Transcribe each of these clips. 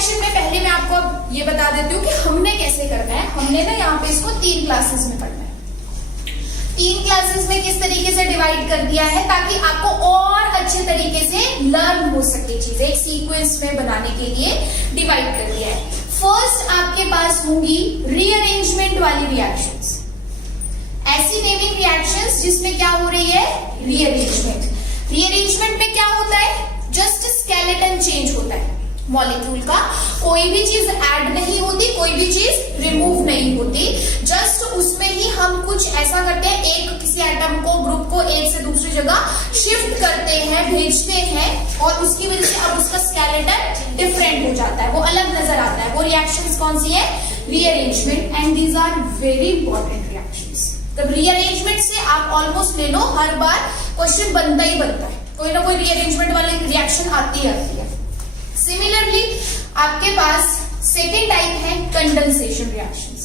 Reaction में पहले मैं आपको अब ये बता देती हूँ कि हमने कैसे करना है। हमने ना यहाँ पे इसको 3 क्लासेस में पढ़ना है। 3 क्लासेस में किस तरीके से डिवाइड कर दिया है ताकि आपको और अच्छे तरीके से लर्न हो सके चीजें, एक सीक्वेंस में बनाने के लिए डिवाइड कर दिया है। फर्स्ट आपके पास होंगी रीअरेंजमेंट वाली रिएक्शंस, ऐसी नेमिंग रिएक्शंस जिसमें क्या हो रही है, रीअरेंजमेंट। रीअरेंजमेंट में क्या होता है, जस्ट स्केलेटन चेंज होता है मॉलिक्यूल का, कोई भी चीज ऐड नहीं होती, कोई भी चीज रिमूव नहीं होती, जस्ट उसमें ही हम कुछ ऐसा करते हैं, एक किसी एटम को, ग्रुप को एक से दूसरी जगह शिफ्ट करते हैं, भेजते हैं, और उसकी वजह से अब उसका स्केलेटन डिफरेंट हो जाता है, वो अलग नजर आता है। वो रिएक्शंस कौन सी है, rearrangement, and these are very important reactions. तब रीअरेंजमेंट से आप ऑलमोस्ट ले लो, हर बार क्वेश्चन बनता ही बनता है, कोई ना कोई रीअरेंजमेंट वाली रिएक्शन आती है। सिमिलरली आपके पास सेकेंड टाइप है कंडेंसेशन रिएक्शंस।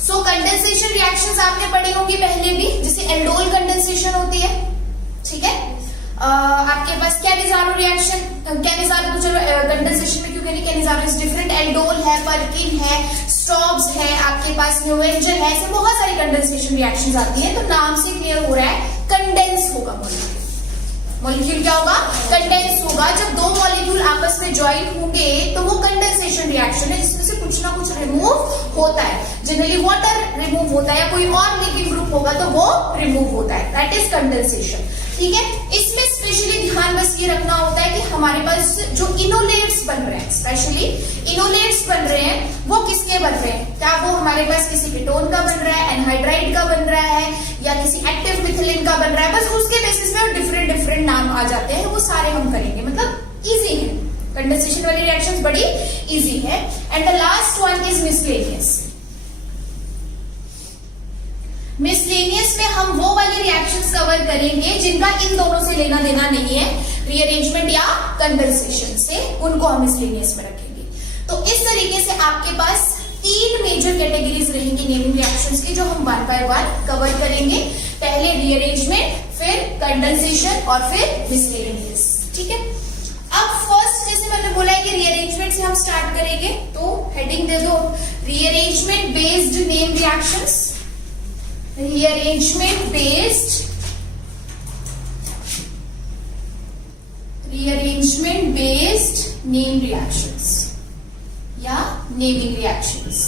सो कंडेंसेशन रिएक्शंस आपने पढ़ी होगी पहले भी, जैसे एल्डोल कंडेंसेशन होती है, ठीक है। आपके पास कैनिजारो रिएक्शन, कैनिजारो तो चलो कंडेंसेशन में क्यों नहीं, कैनिजारो इज डिफरेंट, एल्डोल है, पर्किन है, स्ट्रॉब्स है, आपके पास न्यूएंजन है, ऐसे बहुत सारी कंडेंसेशन रिएक्शंस आती है। तो नाम से क्लियर हो रहा है कंडेंस होगा मॉलिक्यूल। मॉलिक्यूल क्या होगा, कंडेंस होगा। जब दो मॉलिक्यूल आपस में ज्वाइन होंगे तो वो कंडेंसेशन रिएक्शन है, जिसमें से कुछ ना कुछ रिमूव होता है। जनरली वाटर रिमूव होता है, या कोई और लिविंग ग्रुप होगा तो वो रिमूव होता है, दैट इज कंडेंसेशन, ठीक है। इसमें स्पेशली ध्यान बस ये रखना होता है कि हमारे पास जो इनोलेट्स बन रहे हैं, स्पेशली इनोलेट्स बन रहे हैं, वो किसके बन रहे हैं, क्या वो हमारे पास किसी कीटोन का बन रहा है, एनहाइड्राइड का बन रहा है, या किसी एक्टिव मिथिलिन का बन रहा है, बस उसके बेसिस पे डिफरेंट डिफरेंट नाम आ जाते हैं, वो सारे हम करेंगे, मतलब इजी है। कंडेंसेशन वाली रिएक्शंस बड़ी इजी है। And the last one is miscellaneous. Miscellaneous में हम वो वाली रिएक्शंस कवर करेंगे जिनका इन दोनों से लेना देना नहीं है, रीअरेंजमेंट या कंडेंसेशन से, उनको हम मिसलेनियस में रखेंगे। तो इस तरीके से आपके पास 3 मेजर कैटेगरीज रहेंगी नेमिंग रिएक्शंस की, जो हम 1 बाय 1 कवर करेंगे। पहले रीअरेंजमेंट, फिर कंडेंसेशन और फिर मिसलेनियस, ठीक है। अब फर्स्ट जैसे मैंने बोला है कि रीअरेंजमेंट से हम स्टार्ट करेंगे, तो हेडिंग दे दो rearrangement based name reactions. Rearrangement based name reactions या नेमिंग रिएक्शंस।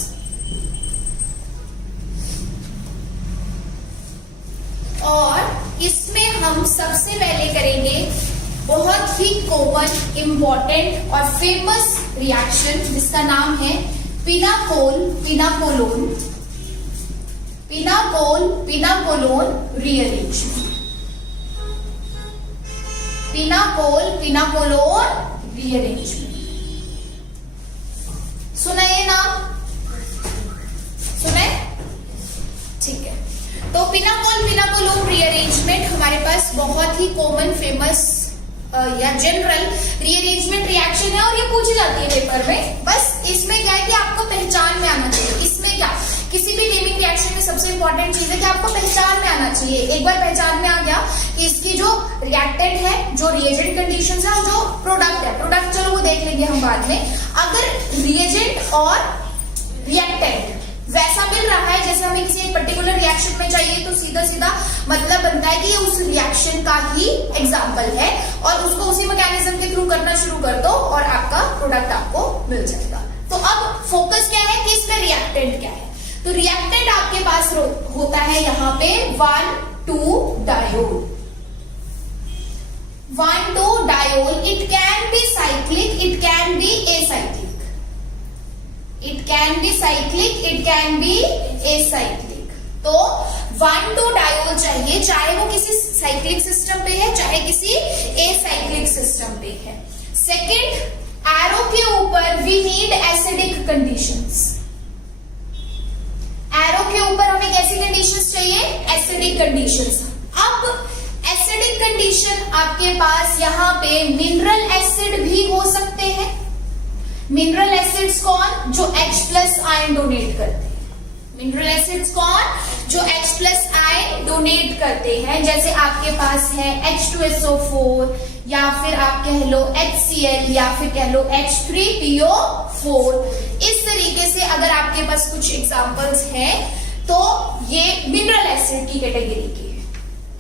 और इसमें हम सबसे पहले करेंगे बहुत ही कॉमन, इंपॉर्टेंट और फेमस रिएक्शन जिसका नाम है पिनाकोल पिनाकोलोन रीअरेंजमेंट। पिनाकोल पिनाकोलोन रीअरेंजमेंट, सुना ये नाम, सुने, ठीक है। तो पिनाकोल पिनाकोलोन रीअरेंजमेंट हमारे पास बहुत ही कॉमन, फेमस या जनरल रीअरेंजमेंट रिएक्शन है, और ये पूछी जाती है पेपर में। बस इसमें क्या है कि आपको पहचान में आना चाहिए। इसमें क्या, किसी भी नेमिंग रिएक्शन में सबसे इंपॉर्टेंट चीज है कि आपको पहचान में आना चाहिए। एक बार पहचान में आ गया कि इसकी जो रिएक्टेंट है, जो रिएजेंट कंडीशंस है, और जो प्रोडक्ट है, प्रोडक्ट चलो वो देख लेंगे हम बाद में। अगर रिएजेंट और रिएक्टेंट वैसा मिल रहा है जैसे हमें किसी एक पर्टिकुलर रिएक्शन में चाहिए, तो सीधा सीधा मतलब बनता है कि ये उस रिएक्शन का ही एग्जाम्पल है, और उसको उसी मैकेनिज्म के थ्रू करना शुरू कर दो और आपका प्रोडक्ट आपको मिल जाएगा। तो अब फोकस क्या है कि इसमें रिएक्टेंट क्या है। तो रिएक्टेंट आपके पास होता है यहाँ पे one two diol. One two diol, it can be cyclic, it can be acyclic. It can be cyclic, it can be acyclic। तो 1,2-डायोल चाहिए, चाहे वो किसी साइक्लिक सिस्टम पे है, चाहे किसी एसाइक्लिक सिस्टम पे है। सेकंड, एरो के ऊपर we need acidic conditions. Arrow के ऊपर हमें कैसी कंडीशंस चाहिए, एसिडिक कंडीशंस। अब एसिडिक कंडीशन आपके पास यहाँ पे मिनरल एसिड भी हो सकते हैं। मिनरल एसिड्स कौन, जो H+ आयन डोनेट करते हैं, मिनरल एसिड्स कौन? जो H+I डोनेट करते हैं, जैसे आपके पास है H2SO4 या फिर आप कह लो HCl या फिर कह लो H3PO4। इस तरीके से अगर आपके पास कुछ एग्जांपल्स हैं तो ये मिनरल एसिड की कैटेगरी की है,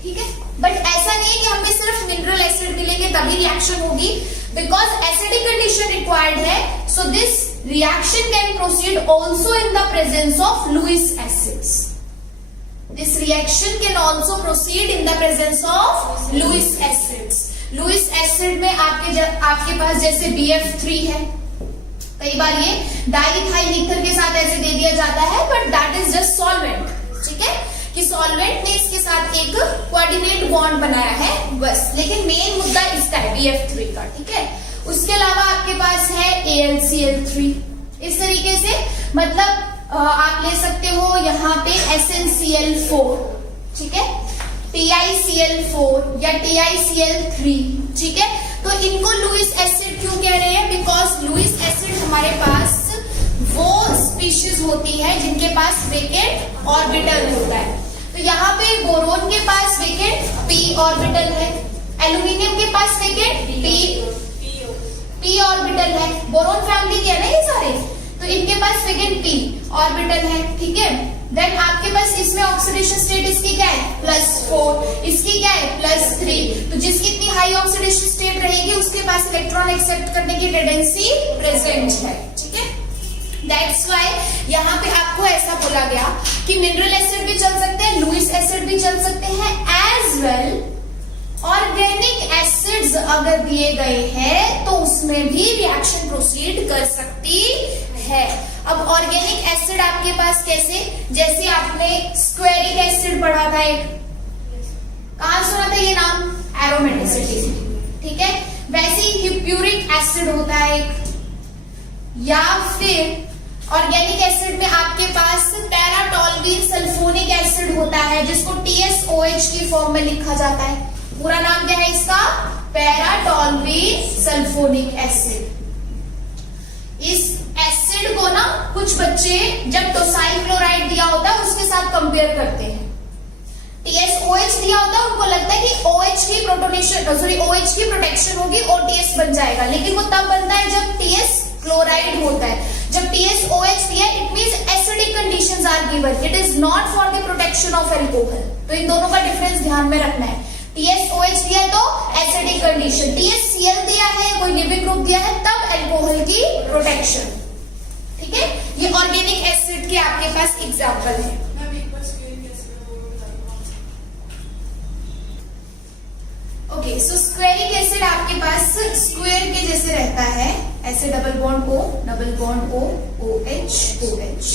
ठीक है। बट ऐसा नहीं है कि हमें सिर्फ मिनरल एसिड मिलेंगे तभी रिएक्शन होगी, बिकॉज एसिडिक कंडीशन रिक्वायर्ड है, so this reaction can proceed also in the presence of Lewis acids. This reaction can also proceed in the presence of Lewis acids. Lewis acid में आपके पास जैसे BF3 है, कई बार ये diethyl ether के साथ ऐसे दे दिया जाता है, but that is just solvent, ठीक है, कि सॉल्वेंट ने इसके साथ एक कोऑर्डिनेट बॉन्ड बनाया है बस, लेकिन मेन मुद्दा इसका है BF3 का, ठीक है। उसके अलावा आपके पास है AlCl3। इस तरीके से मतलब आप ले सकते हो यहाँ पे SnCl4, ठीक है, TiCl4 या TiCl3, ठीक है। तो इनको लुईस एसिड क्यों कह रहे हैं? बिकॉज लुईस एसिड हमारे पास वो स्पीशीज होती है जिनके पास वेकेंट ऑर्बिटल होता है। तो यहाँ पे बोरोन के पास वेकेंट p ऑर्बिटल है, एल्यूमिनियम के पास वेकेंट p ऑर्बिटल है, बोरोन फैमिली के है ना ये सारे, तो इनके पास वेकेंट p ऑर्बिटल है, ठीक है। देन आपके पास इसमें ऑक्सीडेशन स्टेट इसकी क्या है? +4, इसकी क्या है? +3। तो जिसकी इतनी हाई ऑक्सीडेशन स्टेट रहेगी उसके पास इलेक्ट्रॉन एक्सेप्ट करने की टेंडेंसी प्रेजेंट है, ठीक है। दैट्स व्हाई यहाँ पे आपको ऐसा बोला गया कि मिनरल एसिड भी चल सकते हैं, लुईस एसिड भी चल सकते हैं, एज वेल ऑर्गेनिक एसिड्स अगर दिए गए हैं तो उसमें भी रिएक्शन प्रोसीड कर सकती है। अब ऑर्गेनिक एसिड आपके पास कैसे? जैसे आपने स्क्वेरिक एसिड पढ़ा था, एक कहां सुना था ये नाम? एरोमेटिसिटी, ठीक है। वैसे ही हिप्यूरिक एसिड होता है एक, या फिर ऑर्गेनिक एसिड में आपके पास पैराटोल्यूइन सल्फोनिक एसिड होता है जिसको TSOH की फॉर्म में लिखा जाता है। पूरा नाम क्या है इसका? Paratoluene sulphonic acid. इस एसिड को ना कुछ बच्चे जब टोसाइल क्लोराइड दिया होता है उसके साथ कंपेयर करते हैं। TSOH दिया होता है, उनको लगता है कि OH की OH की प्रोटेक्शन होगी, OTS बन जाएगा, लेकिन वो तब बनता है जब TS क्लोराइड होता है। जब TSOH दिया it means acidic conditions are given, it is not for the protection of alcohol. तो इन दोनों का डिफरेंस ध्यान में रखना है। TSOH दिया तो एसिडिक कंडीशन, TSCl दिया है, कोई लिविंग ग्रुप दिया है, तब एल्कोहल की प्रोटेक्शन, ठीक है। ये ऑर्गेनिक एसिड के आपके पास एग्जांपल है। ओके, सो स्क्वेरिक एसिड आपके पास स्क्वायर के जैसे रहता है, ऐसे double bond O OH OH।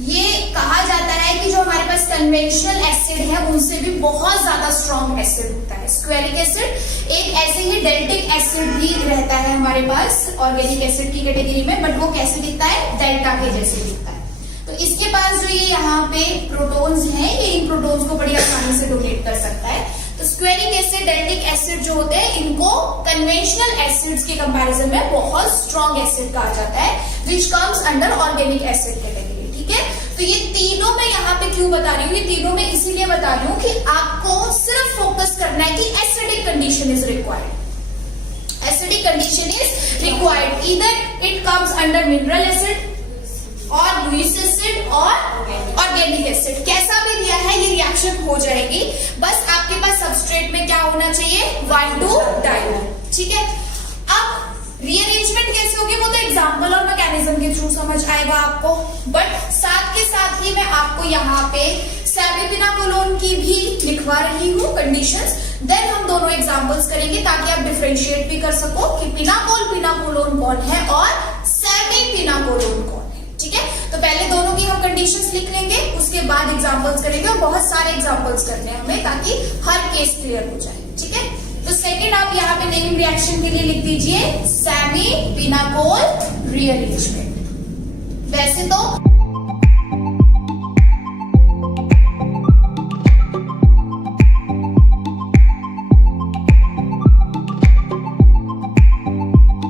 ये कहा जाता है कि जो हमारे पास कन्वेंशनल एसिड है उनसे भी बहुत ज्यादा स्ट्रॉन्ग एसिड होता है स्क्वेरिक एसिड। एक ऐसे ही डेल्टिक एसिड भी रहता है हमारे पास ऑर्गेनिक एसिड की कैटेगरी में, बट वो कैसे दिखता है? डेल्टा के जैसे दिखता है। तो इसके पास जो ये यहाँ पे प्रोटॉन्स हैं, ये इन प्रोटॉन्स को बड़ी आसानी से डोनेट कर सकता है। तो स्क्वेरिक एसिड, डेल्टिक एसिड जो होते हैं इनको कन्वेंशनल एसिड्स के कंपैरिजन में बहुत स्ट्रॉन्ग एसिड कहा जाता है, which comes under organic acid category, ठीक है। तो ये तीनों मैं यहाँ पे क्यों बता रही हूँ? ये तीनों मैं इसीलिए बता रही हूँ कि आपको सिर्फ फोकस करना है कि acidic condition is required. Acidic condition is required, either it comes under mineral acid और लुईस एसिड और ऑर्गेनिक एसिड। कैसा भी दिया है ये रिएक्शन हो जाएगी, बस आपके पास सबस्ट्रेट में क्या होना चाहिए? 1,2-डाइol, ठीक है। अब रीअरेंजमेंट कैसे होगी वो तो एग्जांपल और मैकेनिज्म के थ्रू समझ आएगा आपको, बट साथ के साथ ही मैं आपको यहाँ पे सेमीपिनाकोलोन की भी लिखवा रही हूँ कंडीशंस। देन हम दोनों एग्जांपल्स करेंगे ताकि आप डिफरेंशिएट भी कर सको कि पिनाकोल कौन है और सेमीपिनाकोलोन कौन है, ठीक है। तो पहले दोनों की हम कंडीशंस लिख लेंगे, उसके बाद एग्जांपल्स करेंगे और बहुत सारे एग्जांपल्स करने हैं हमें ताकि हर केस क्लियर हो जाए, ठीक है। तो सेकंड आप यहाँ पे नेमिंग रिएक्शन के लिए लिख दीजिए सेमीपिनाकोल रीअरेंजमेंट। वैसे तो